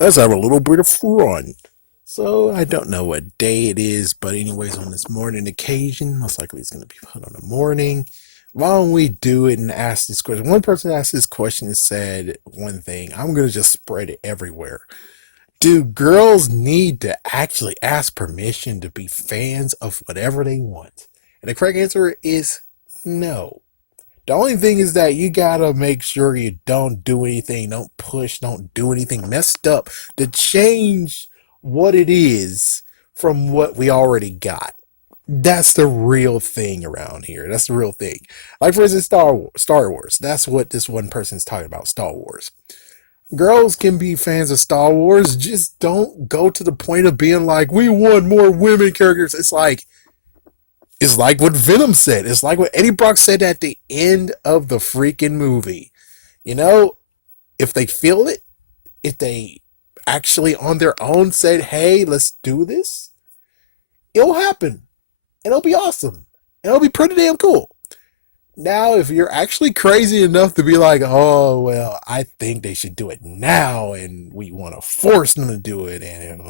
Let's have a little bit of fun. So I don't know what day it is, but anyways, on this morning occasion, most likely it's going to be put on the morning. Why don't we do it and ask this question? One person asked this question and said one thing. I'm going to just spread it everywhere. Do girls need to actually ask permission to be fans of whatever they want? And the correct answer is no. The only thing is that you gotta make sure you don't do anything, don't push, don't do anything messed up to change what it is from what we already got. That's the real thing around here. That's the real thing. Like for instance, Star Wars. That's what this one person's talking about. Star Wars. Girls can be fans of Star Wars. Just don't go to the point of being like, we want more women characters. It's like what Venom said. It's like what Eddie Brock said at the end of the freaking movie. You know, if they feel it, if they actually on their own said, hey, let's do this, it'll happen. It'll be awesome. It'll be pretty damn cool. Now, if you're actually crazy enough to be like, oh, well, I think they should do it now and we want to force them to do it, and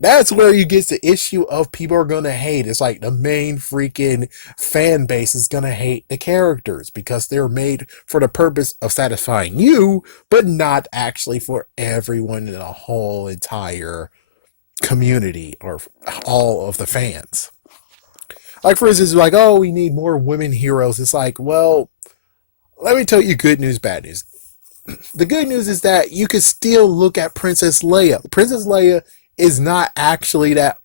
that's where you get the issue of people are going to hate. It's like the main freaking fan base is going to hate the characters because they're made for the purpose of satisfying you, but not actually for everyone in the whole entire community or all of the fans. Like, for instance, like, oh, we need more women heroes. It's like, well, let me tell you good news, bad news. The good news is that you can still look at Princess Leia. Princess Leia is not actually that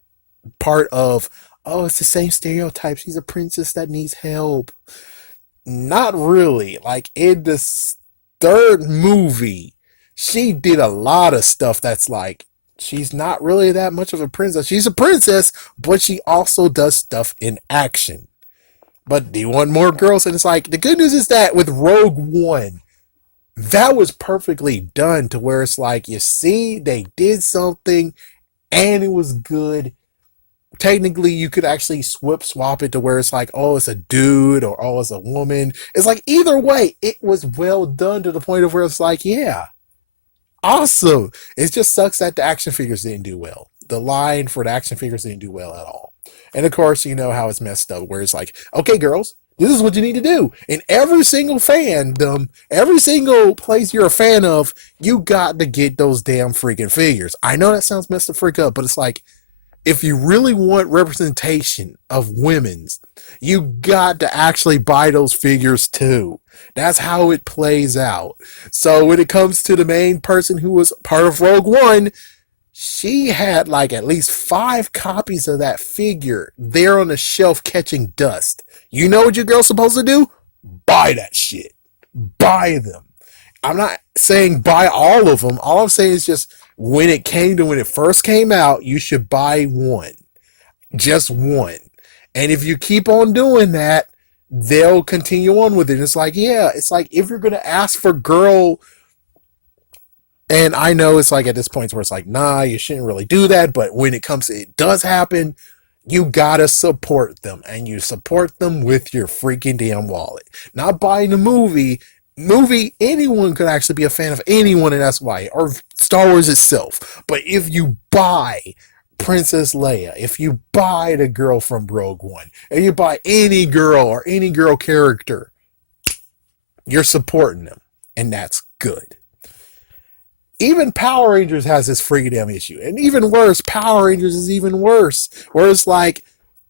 part of, oh, it's the same stereotype. She's a princess that needs help. Not really. Like in the third movie, she did a lot of stuff that's like, she's not really that much of a princess. She's a princess, but she also does stuff in action. But do you want more girls? And it's like, the good news is that with Rogue One, that was perfectly done to where it's like, you see, they did something and it was good. Technically, you could actually swap it to where it's like, oh, it's a dude or oh, it's a woman. It's like either way, it was well done to the point of where it's like, yeah, awesome. It just sucks that the action figures didn't do well. The line for the action figures didn't do well at all. And of course, you know how it's messed up, where it's like, okay, girls, this is what you need to do. In every single fandom, every single place you're a fan of, you got to get those damn freaking figures. I know that sounds messed the freak up, but it's like, if you really want representation of women's, you got to actually buy those figures too. That's how it plays out. So when it comes to the main person who was part of Rogue One, she had like at least 5 copies of that figure there on the shelf catching dust. You know what your girl's supposed to do? Buy that shit. Buy them. I'm not saying buy all of them. All I'm saying is just when it first came out, you should buy one. Just one. And if you keep on doing that, they'll continue on with it. It's like, yeah, it's like if you're gonna ask for girl, and I know it's like at this point where it's like, nah, you shouldn't really do that, but when it does happen, you gotta support them, and you support them with your freaking damn wallet. Not buying the movie, anyone could actually be a fan of anyone in SY or Star Wars itself. But if you buy Princess Leia, if you buy the girl from Rogue One, and you buy any girl or any girl character, you're supporting them, and that's good. Even Power Rangers has this freaking damn issue. And even worse, Power Rangers is even worse. Where it's like,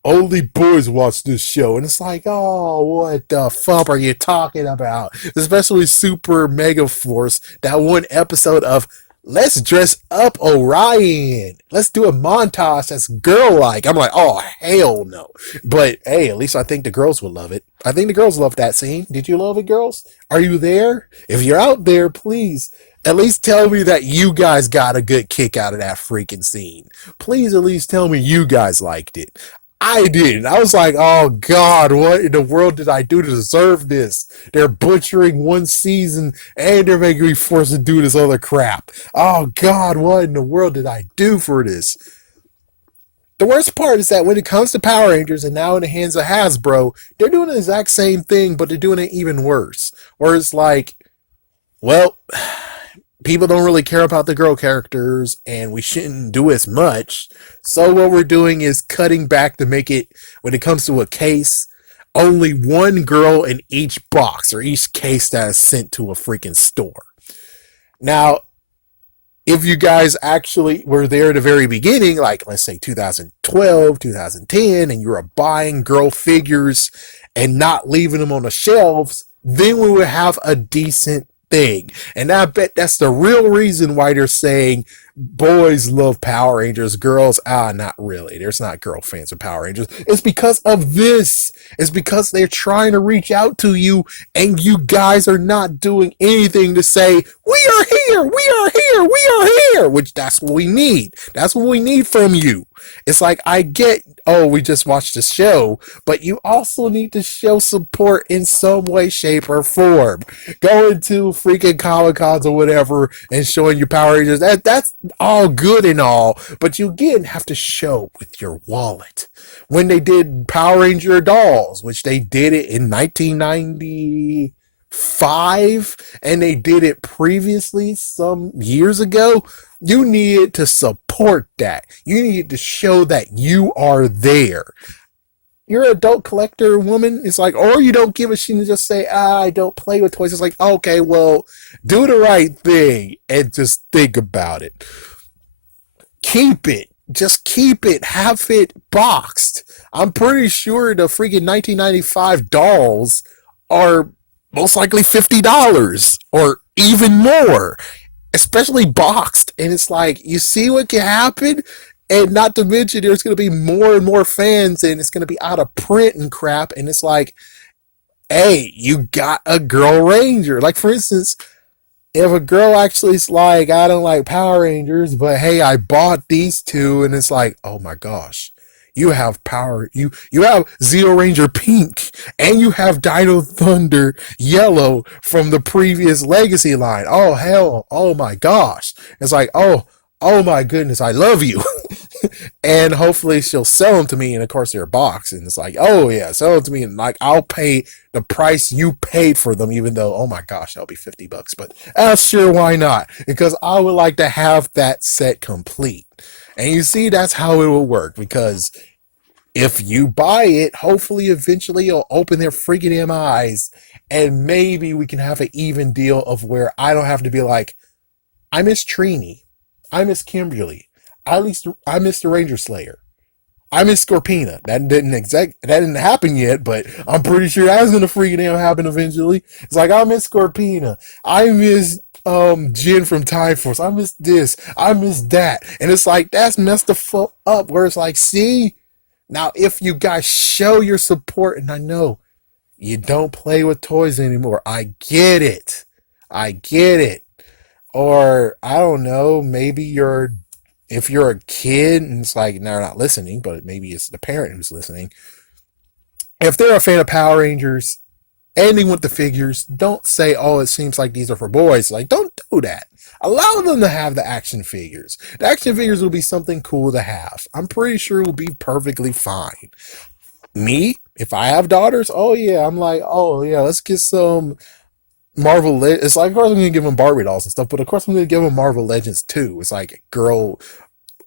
only boys watch this show. And it's like, oh, what the fuck are you talking about? Especially Super Mega Force, that one episode of let's dress up Orion. Let's do a montage that's girl like. I'm like, oh, hell no. But hey, at least I think the girls will love it. I think the girls love that scene. Did you love it, girls? Are you there? If you're out there, please at least tell me that you guys got a good kick out of that freaking scene. Please at least tell me you guys liked it. I did. I was like, oh God, what in the world did I do to deserve this? They're butchering one season and they're making me forced to do this other crap. Oh God, what in the world did I do for this? The worst part is that when it comes to Power Rangers and now in the hands of Hasbro, they're doing the exact same thing, but they're doing it even worse. Where it's like, well, people don't really care about the girl characters and we shouldn't do as much. So what we're doing is cutting back to make it, when it comes to a case, only one girl in each box or each case that is sent to a freaking store. Now, if you guys actually were there at the very beginning, like let's say 2012, 2010, and you were buying girl figures and not leaving them on the shelves, then we would have a decent thing. And I bet that's the real reason why they're saying boys love Power Rangers, girls, not really. There's not girl fans of Power Rangers. It's because of this. It's because they're trying to reach out to you and you guys are not doing anything to say, we are here, we are here, we are here, which that's what we need. That's what we need from you. It's like, I get, oh, we just watched the show, but you also need to show support in some way, shape, or form. Going to freaking Comic Cons or whatever and showing your Power Rangers, that's all good and all, but you again have to show with your wallet. When they did Power Ranger dolls, which they did it in 1995, and they did it previously some years ago, you needed to support that. You needed to show that you are there. You're an adult collector woman. It's like, or you don't give a shit and just say, I don't play with toys. It's like, okay, well, do the right thing and just think about it. Keep it. Just keep it. Have it boxed. I'm pretty sure the freaking 1995 dolls are most likely $50 or even more, especially boxed. And it's like, you see what can happen? And not to mention, there's going to be more and more fans, and it's going to be out of print and crap. And it's like, hey, you got a girl ranger. Like, for instance, if a girl actually is like, I don't like Power Rangers, but hey, I bought these two, and it's like, oh my gosh, you have power, you have Zeo Ranger Pink, and you have Dino Thunder Yellow from the previous Legacy line. Oh hell, oh my gosh. It's like, oh my goodness, I love you. And hopefully she'll sell them to me, and of course they're boxed, and it's like, oh yeah, sell them to me, and like I'll pay the price you paid for them, even though, oh my gosh, that'll be $50, but sure, why not? Because I would like to have that set complete. And you see, that's how it will work, because if you buy it, hopefully eventually you'll open their freaking damn eyes, and maybe we can have an even deal of where I don't have to be like, I miss Trini, I miss Kimberly, I miss the Ranger Slayer, I miss Scorpina. That didn't happen yet, but I'm pretty sure that's gonna freaking damn happen eventually. It's like, I miss Scorpina, I miss Jin from Time Force, I miss this, I miss that, and it's like, that's messed the fuck up. Where it's like, see, now if you guys show your support, and I know you don't play with toys anymore, I get it, I get it. Or I don't know, maybe if you're a kid and it's like they're not listening, but maybe it's the parent who's listening. If they're a fan of Power Rangers and they want the figures, don't say, oh, it seems like these are for boys. Like, don't do that. Allow them to have the action figures. The action figures will be something cool to have. I'm pretty sure it will be perfectly fine. Me, if I have daughters, oh yeah, I'm like, oh yeah, let's get some It's like, of course I'm gonna give them Barbie dolls and stuff, but of course I'm gonna give them Marvel Legends too. It's like girl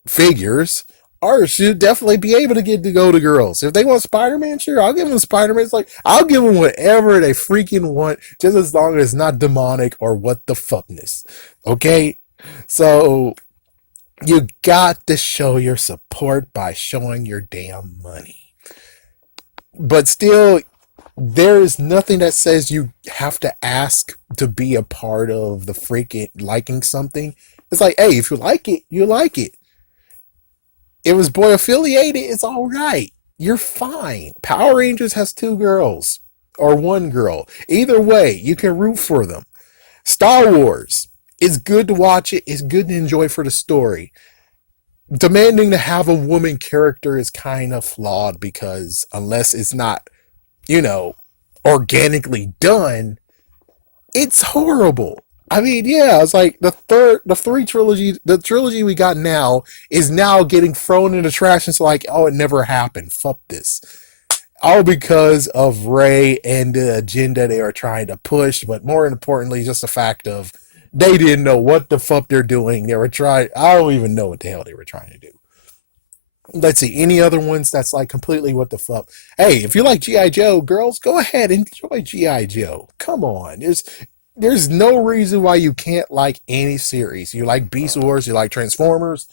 figures. Or should definitely be able to get to go to girls. If they want Spider-Man, sure, I'll give them Spider-Man. It's like, I'll give them whatever they freaking want, just as long as it's not demonic or what the fuckness. Okay? So, you got to show your support by showing your damn money. But still, there is nothing that says you have to ask to be a part of the freaking liking something. It's like, hey, if you like it, you like it. It was boy affiliated, it's all right. You're fine. Power Rangers has two girls or one girl. Either way, you can root for them. Star Wars, it's good to watch it. It's good to enjoy for the story. Demanding to have a woman character is kind of flawed because unless it's not, you know, organically done, it's horrible. I mean, yeah, it's like the trilogy we got now is now getting thrown in the trash. It's like, oh, it never happened. Fuck this. All because of Ray and the agenda they are trying to push, but more importantly, just the fact of They didn't know what the fuck they're doing. They were trying. I don't even know what the hell they were trying to do. Let's see any other ones that's like completely what the fuck. Hey, if you like GI Joe, girls, go ahead and enjoy GI Joe. Come on, there's no reason why you can't like any series. You like Beast Wars, you like Transformers,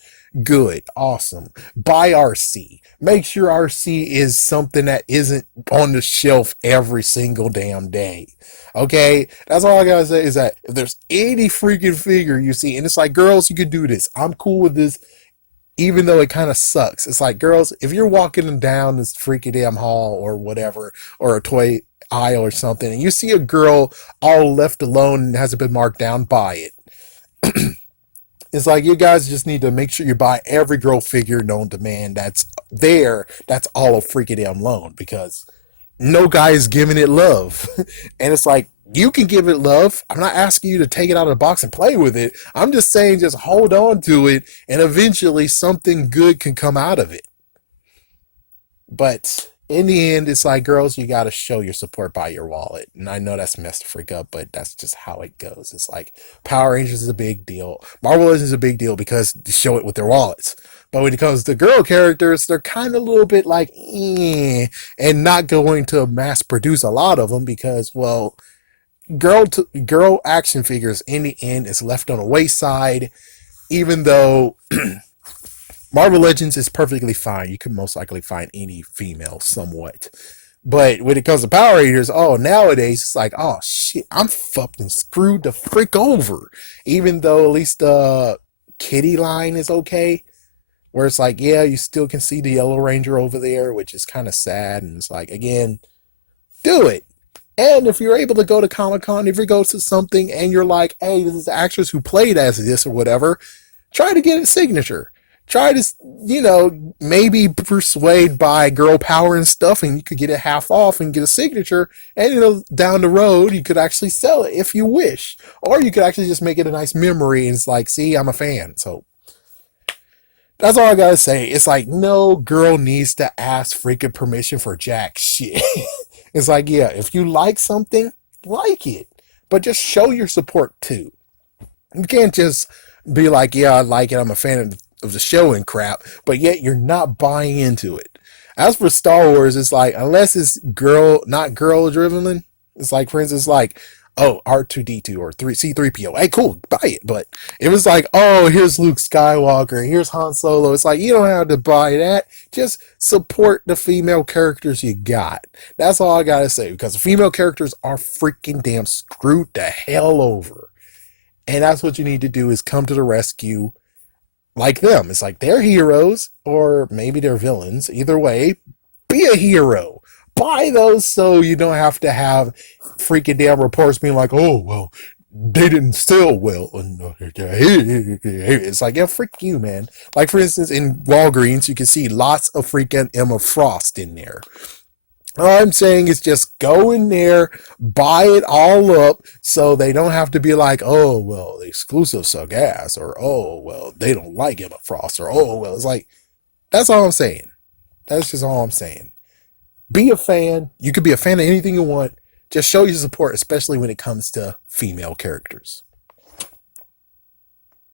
good, awesome. Buy RC. Make sure RC is something that isn't on the shelf every single damn day. Okay, that's all I gotta say is that if there's any freaking figure you see, and it's like, girls, you can do this. I'm cool with this even though it kind of sucks. It's like, girls, if you're walking down this freaky damn hall or whatever, or a toy aisle or something, and you see a girl all left alone and hasn't been marked down, buy it. It's like, you guys just need to make sure you buy every girl figure known to man that's there, that's all a freaky damn loan, because no guy is giving it love. And it's like, you can give it love. I'm not asking you to take it out of the box and play with it. I'm just saying just hold on to it and eventually something good can come out of it. But in the end, it's like, girls, you got to show your support by your wallet. And I know that's messed the freak up, but that's just how it goes. It's like Power Rangers is a big deal. Marvel Legends is a big deal because they show it with their wallets. But when it comes to girl characters, they're kind of a little bit like, and not going to mass produce a lot of them because, well, girl action figures in the end is left on the wayside, even though Marvel Legends is perfectly fine. You can most likely find any female somewhat. But when it comes to Power Rangers, oh, nowadays it's like, oh shit, I'm fucking screwed the frick over. Even though at least the Kitty line is okay, where it's like, yeah, you still can see the Yellow Ranger over there, which is kind of sad. And it's like, again, do it. And if you're able to go to Comic Con, if you go to something and you're like, hey, this is the actress who played as this or whatever, try to get a signature. Try to, maybe persuade by girl power and stuff, and you could get it half off and get a signature. And, down the road, you could actually sell it if you wish. Or you could actually just make it a nice memory. And it's like, see, I'm a fan. So that's all I gotta say. It's like, no girl needs to ask freaking permission for jack shit. It's like, yeah, if you like something, like it. But just show your support too. You can't just be like, yeah, I like it, I'm a fan of the show and crap, but yet you're not buying into it. As for Star Wars, it's like, unless it's not girl driven, it's like, for instance, like, oh, R2D2 or C3PO. Hey, cool, buy it. But it was like, oh, here's Luke Skywalker, here's Han Solo. It's like, you don't have to buy that. Just support the female characters you got. That's all I gotta say, because the female characters are freaking damn screwed the hell over. And that's what you need to do, is come to the rescue like them. It's like, they're heroes, or maybe they're villains. Either way, be a hero. Buy those so you don't have to have freaking damn reports being like, oh, well, they didn't sell well. It's like, yeah, freak you, man. Like, for instance, in Walgreens, you can see lots of freaking Emma Frost in there. All I'm saying is just go in there, buy it all up, so they don't have to be like, oh, well, the exclusives suck ass, or oh, well, they don't like Emma Frost, or oh, well, it's like, that's all I'm saying. That's just all I'm saying. Be a fan. You could be a fan of anything you want. Just show your support, especially when it comes to female characters.